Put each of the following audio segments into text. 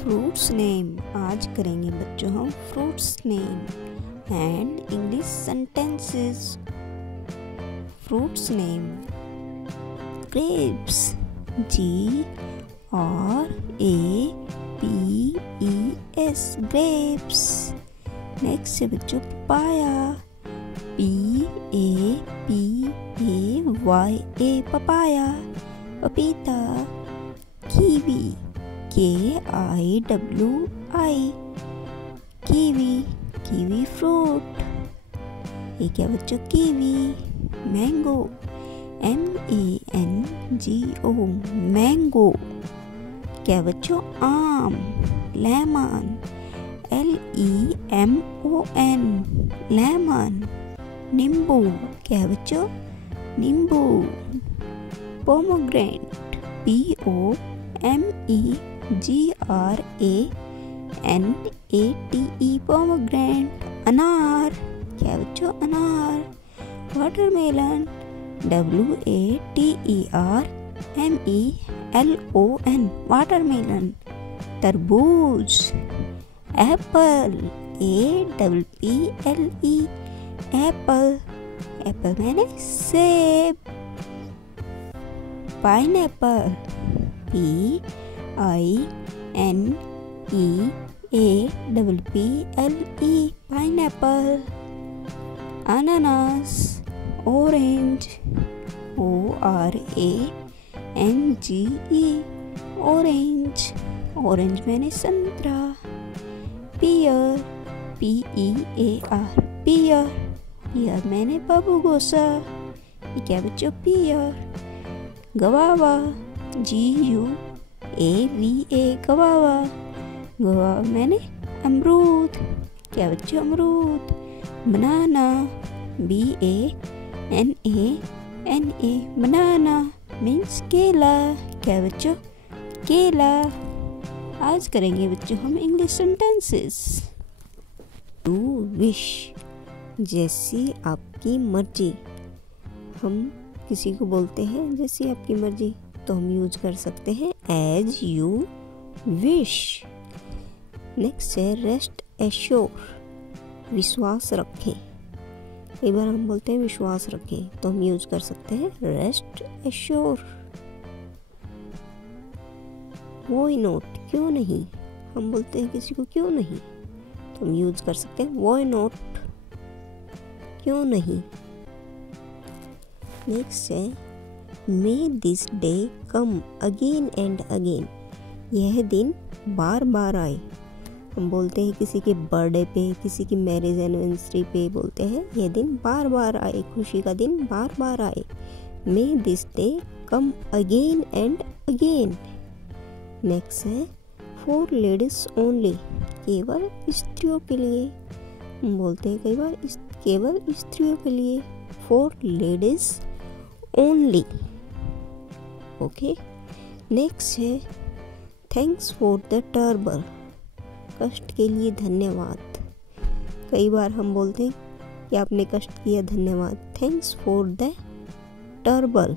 Fruits name. आज करेंगे बच्चों हम fruits name and English sentences. Fruits name grapes, GRAPES grapes. Next है बच्चों पपाया, PAPAYA पपाया। पपीता, कीवी, KIWI कीवी फ्रूट। ये क्या बच्चों कीवी। Mango, MANGO mango. क्या बच्चों आम। Lemon, LEMON lemon. नींबू, क्या बच्चों नींबू। Pomegranate, POMEGRANATE pomegranate. अनार, क्या बच्चों अनार। Watermelon, WATERMELON watermelon. तरबूज, एप्पल, APPLE एप्पल। एप्पल मैंने सेब। Pineapple, PINEAPPLE pineapple. अनानास, ऑरेंज, ORANGE ऑरेंज। ऑरेंज मैंने संतरा। पियर, PEAR पियर मैंने बाबू गोसा। ये क्या बच्चों पियर। गवावा, GUAVA गवावा। गवावा मैंने अमरूद। क्या बच्चों अमरूद। बनाना, BANANA बनाना मीन्स केला। क्या बच्चों केला। आज करेंगे बच्चों हम इंग्लिश सेंटेंसेस। टू विश, जैसी आपकी मर्जी। हम किसी को बोलते हैं जैसी आपकी मर्जी, तो हम यूज कर सकते हैं एज यू विश। नेक्स्ट है रेस्ट एश्योर, विश्वास रखें। कई बार हम बोलते हैं विश्वास रखें, तो हम यूज कर सकते हैं रेस्ट एश्योर। व्हाई नॉट, क्यों नहीं। हम बोलते हैं किसी को क्यों नहीं, तो हम यूज कर सकते हैं व्हाई नॉट, क्यों नहीं। नेक्स्ट है may this day come again and again, यह दिन बार बार आए। हम बोलते हैं किसी के बर्थडे पे, किसी की मैरिज एनिवर्सरी पे बोलते हैं यह दिन बार बार आए, खुशी का दिन बार बार आए। May this day come again and again. Next है फॉर लेडीज ओनली, केवल स्त्रियों के लिए। हम बोलते हैं कई बार केवल स्त्रियों के लिए, for ladies only. Okay. Next है थैंक्स फॉर द ट्रबल, कष्ट के लिए धन्यवाद। कई बार हम बोलते हैं कि आपने कष्ट किया धन्यवाद, thanks for the trouble.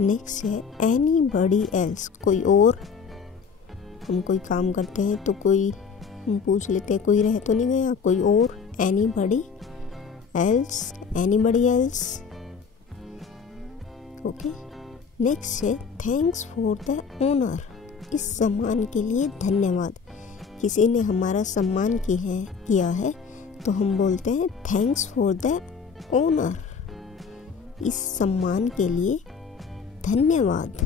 Next है एनीबॉडी एल्स, कोई और। हम कोई काम करते हैं तो कोई हम पूछ लेते हैं कोई रह तो नहीं गया, कोई और। Anybody else okay. नेक्स्ट है थैंक्स फॉर द ऑनर, इस सम्मान के लिए धन्यवाद। किसी ने हमारा सम्मान किया है तो हम बोलते हैं थैंक्स फॉर द ऑनर, इस सम्मान के लिए धन्यवाद।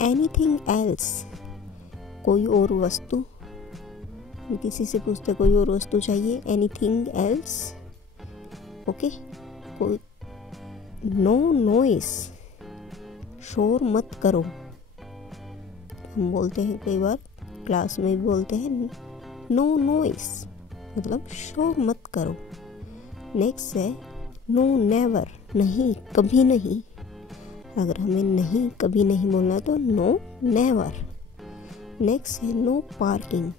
एनीथिंग एल्स, कोई और वस्तु। किसी से पूछते कोई और वस्तु चाहिए, एनीथिंग एल्स। ओके। कोई नो नॉइस, शोर मत करो। हम बोलते हैं कई बार क्लास में भी बोलते हैं नो नॉइस, मतलब शोर मत करो। नेक्स्ट है नो नेवर, नहीं कभी नहीं। अगर हमें नहीं कभी नहीं बोलना तो नो नेवर। नेक्स्ट है नो पार्किंग,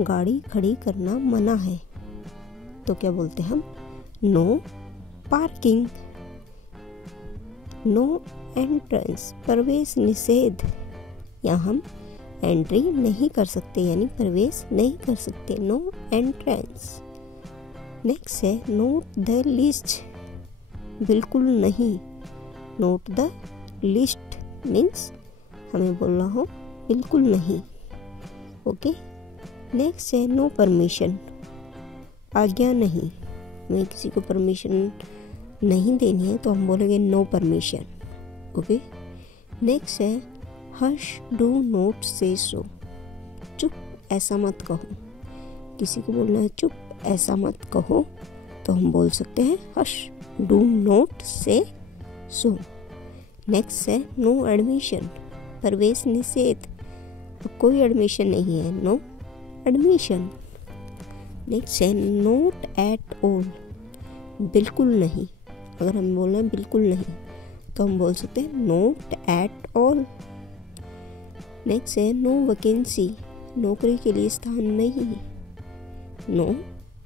गाड़ी खड़ी करना मना है, तो क्या बोलते हैं हम नो पार्किंग। नो एंट्रेंस, प्रवेश निषेध, यहाँ हम एंट्री नहीं कर सकते यानी प्रवेश नहीं कर सकते, नो एंट्रेंस। नेक्स्ट है नोट द लिस्ट, बिल्कुल नहीं, नोट द लिस्ट मीन्स हमें बोलना हो बिल्कुल नहीं। ओके। नेक्स्ट है नो परमिशन, आज्ञा नहीं, हमें किसी को परमिशन नहीं देनी है तो हम बोलेंगे नो परमिशन। ओके। नेक्स्ट है हश डू नॉट से सो, चुप ऐसा मत कहो, किसी को बोलना है चुप ऐसा मत कहो तो हम बोल सकते हैं हश डू नॉट से सो। नेक्स्ट है नो एडमिशन, प्रवेश निषेध, कोई एडमिशन नहीं है, नो एडमिशन। नेक्स्ट है नोट एट ऑल, बिल्कुल नहीं, अगर हम बोलना है बिल्कुल नहीं तो हम बोल सकते हैं नोट एट ऑल। नेक्स्ट है नो वैकेंसी, नौकरी के लिए स्थान नहीं, नो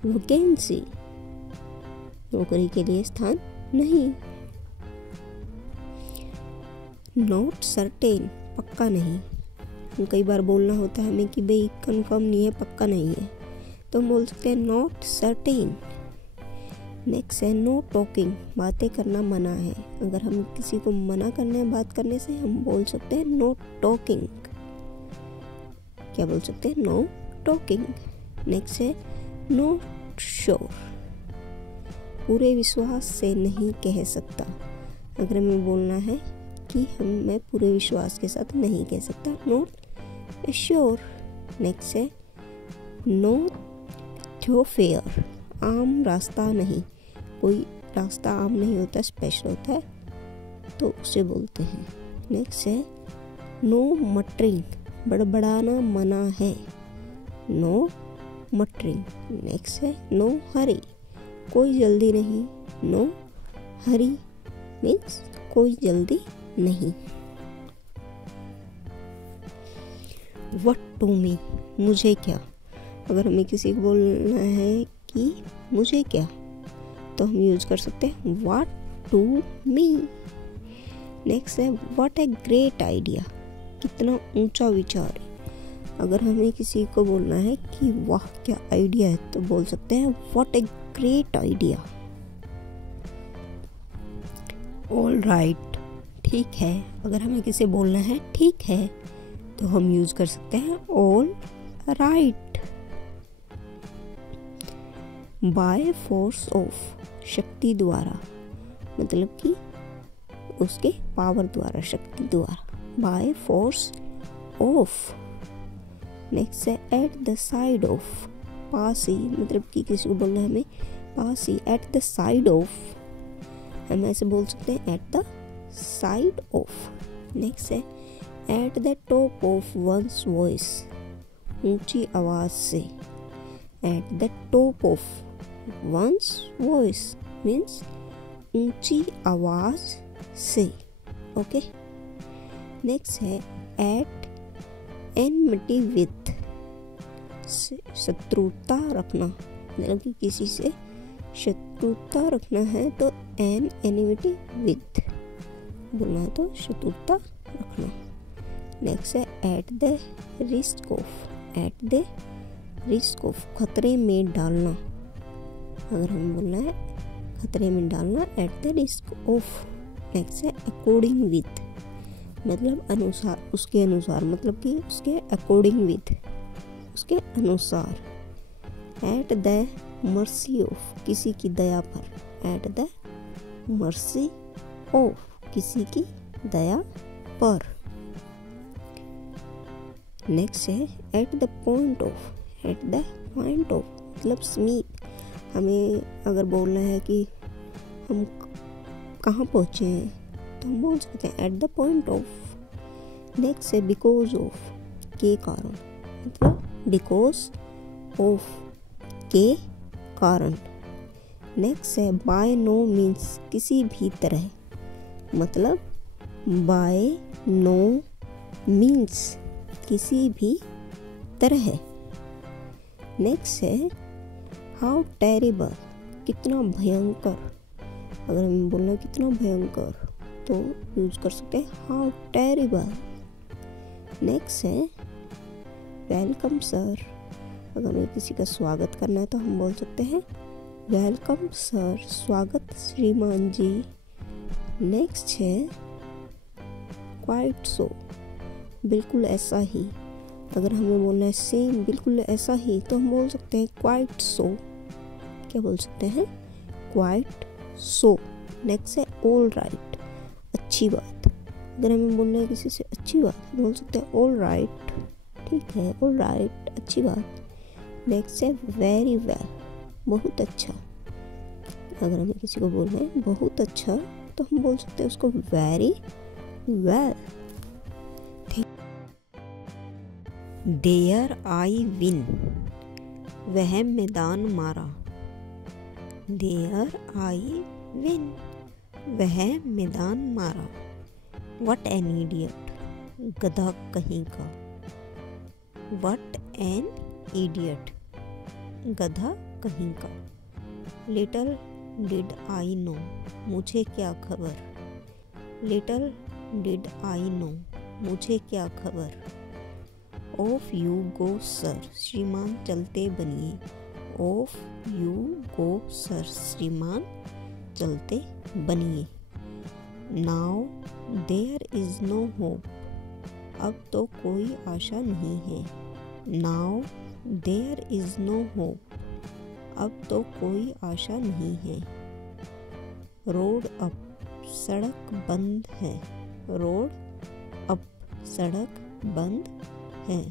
वैकेंसी, नौकरी के लिए स्थान नहीं। नॉट सर्टेन, पक्का नहीं, कई बार बोलना होता है हमें कि भाई कंफर्म नहीं है, पक्का नहीं है तो हम बोल सकते हैं नॉट सर्टेन। नेक्स्ट है नो टॉकिंग, बातें करना मना है, अगर हम किसी को मना करना है बात करने से हम बोल सकते हैं नो टॉकिंग, क्या बोल सकते हैं नो टॉकिंग। नेक्स्ट है नो श्योर, पूरे विश्वास से नहीं कह सकता, अगर हमें बोलना है कि मैं पूरे विश्वास के साथ नहीं कह सकता, नॉट श्योर। नेक्स्ट है नो थ्रोफेयर, आम रास्ता नहीं, कोई रास्ता आम नहीं होता, स्पेशल होता है तो उसे बोलते हैं। नेक्स्ट है नो मटरिंग, बड़बड़ाना मना है, नो मटरिंग। नेक्स्ट है नो हरी, कोई जल्दी नहीं, नो हरी मीन्स कोई जल्दी नहीं। व्हाट टू मी, मुझे क्या, अगर हमें किसी को बोलना है कि मुझे क्या तो हम यूज कर सकते हैं व्हाट टू मी। नेक्स्ट है व्हाट ए ग्रेट आइडिया, कितना ऊंचा विचार, अगर हमें किसी को बोलना है कि वाह क्या आइडिया है तो बोल सकते हैं what a great idea. All right, ठीक है, अगर हमें किसी बोलना है ठीक है तो हम यूज कर सकते हैं all right. By force of, शक्ति द्वारा, मतलब कि उसके पावर द्वारा, शक्ति द्वारा, बाय फोर्स ऑफ। नेक्स्ट है एट द साइड ऑफ, पास ही, मतलब कि किसी को बोलना है हमें पास ही, एट द साइड ऑफ, हम ऐसे बोल सकते हैं at the side of. Next है at the top of one's voice, ऊंची आवाज से, at the top of one's voice means ऊंची आवाज से। ओके। नेक्स्ट है एट एनमिटी विथ, शत्रुता रखना, मतलब कि किसी से शत्रुता रखना है तो एन एनिमिटी विथ बोलना है तो शत्रुता रखना। नेक्स्ट है at the risk of, at the risk of, खतरे में डालना, अगर हमें बोलना है खतरे में डालना at the risk of. Next है अकॉर्डिंग विथ, मतलब अनुसार, उसके अनुसार, मतलब कि उसके अकॉर्डिंग विथ, उसके अनुसार। एट द मर्सी ऑफ, किसी की दया पर, एट द मर्सी ऑफ, किसी की दया पर। नेक्स्ट है at the point of, at the point of मतलब समीप, हमें अगर बोलना है कि हम कहाँ पहुँचे हैं तो हम बोल सकते हैं at the point of. Next है बिकॉज ऑफ, के कारण, मतलब बिकॉज ऑफ, के कारण। नेक्स्ट है बाय नो मीन्स, किसी भी तरह, मतलब बाय नो मीन्स किसी भी तरह। नेक्स्ट है हाउ टेरिबल, कितना भयंकर, अगर हमें बोलना है कितना भयंकर तो यूज कर सकते हैं हाउ टेरिबल। नेक्स्ट है वेलकम सर। अगर हमें किसी का स्वागत करना है तो हम बोल सकते हैं वेलकम सर, स्वागत श्रीमान जी। नेक्स्ट है क्वाइट सो, बिल्कुल ऐसा ही। अगर हमें बोलना है सेम, बिल्कुल ऐसा ही, तो हम बोल सकते हैं क्वाइट सो। क्या बोल सकते हैं? क्वाइट सो। नेक्स्ट है ऑल राइट, अच्छी बात। अगर हमें बोलना है किसी से अच्छी बात, बोल सकते हैं ऑल राइट, ठीक है, ऑल राइट, अच्छी बात। नेक्स्ट है वेरी वेल, बहुत अच्छा। अगर हमें किसी को बोलना है बहुत अच्छा, तो हम बोल सकते हैं उसको very well. Dare I win, वह मैदान मारा। डेयर आई विन, वह मैदान मारा। व्हाट एन इडियट, गधा कहीं का। व्हाट एन इडियट, गधा कहीं का। लिटिल डिड आई नो, मुझे क्या खबर। लिटिल डिड आई नो, मुझे क्या खबर। ऑफ यू गो सर, श्रीमान चलते बनिए। ऑफ यू गो सर, श्रीमान चलते बनिए। Now there is no hope, अब तो कोई आशा नहीं है। Now there is no hope, अब तो कोई आशा नहीं है। रोड अप, सड़क बंद है। रोड अप, सड़क बंद है।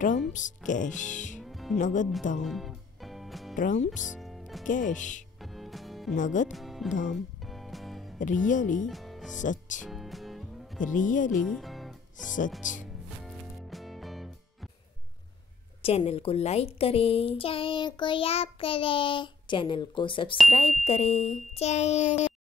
ट्रम्प्स कैश, नगद दाम। ट्रम्प्स कैश, नगद दाम। रियली सच, रियली सच। चैनल को लाइक करें, चैनल को याद करें, चैनल को सब्सक्राइब करें। चैनल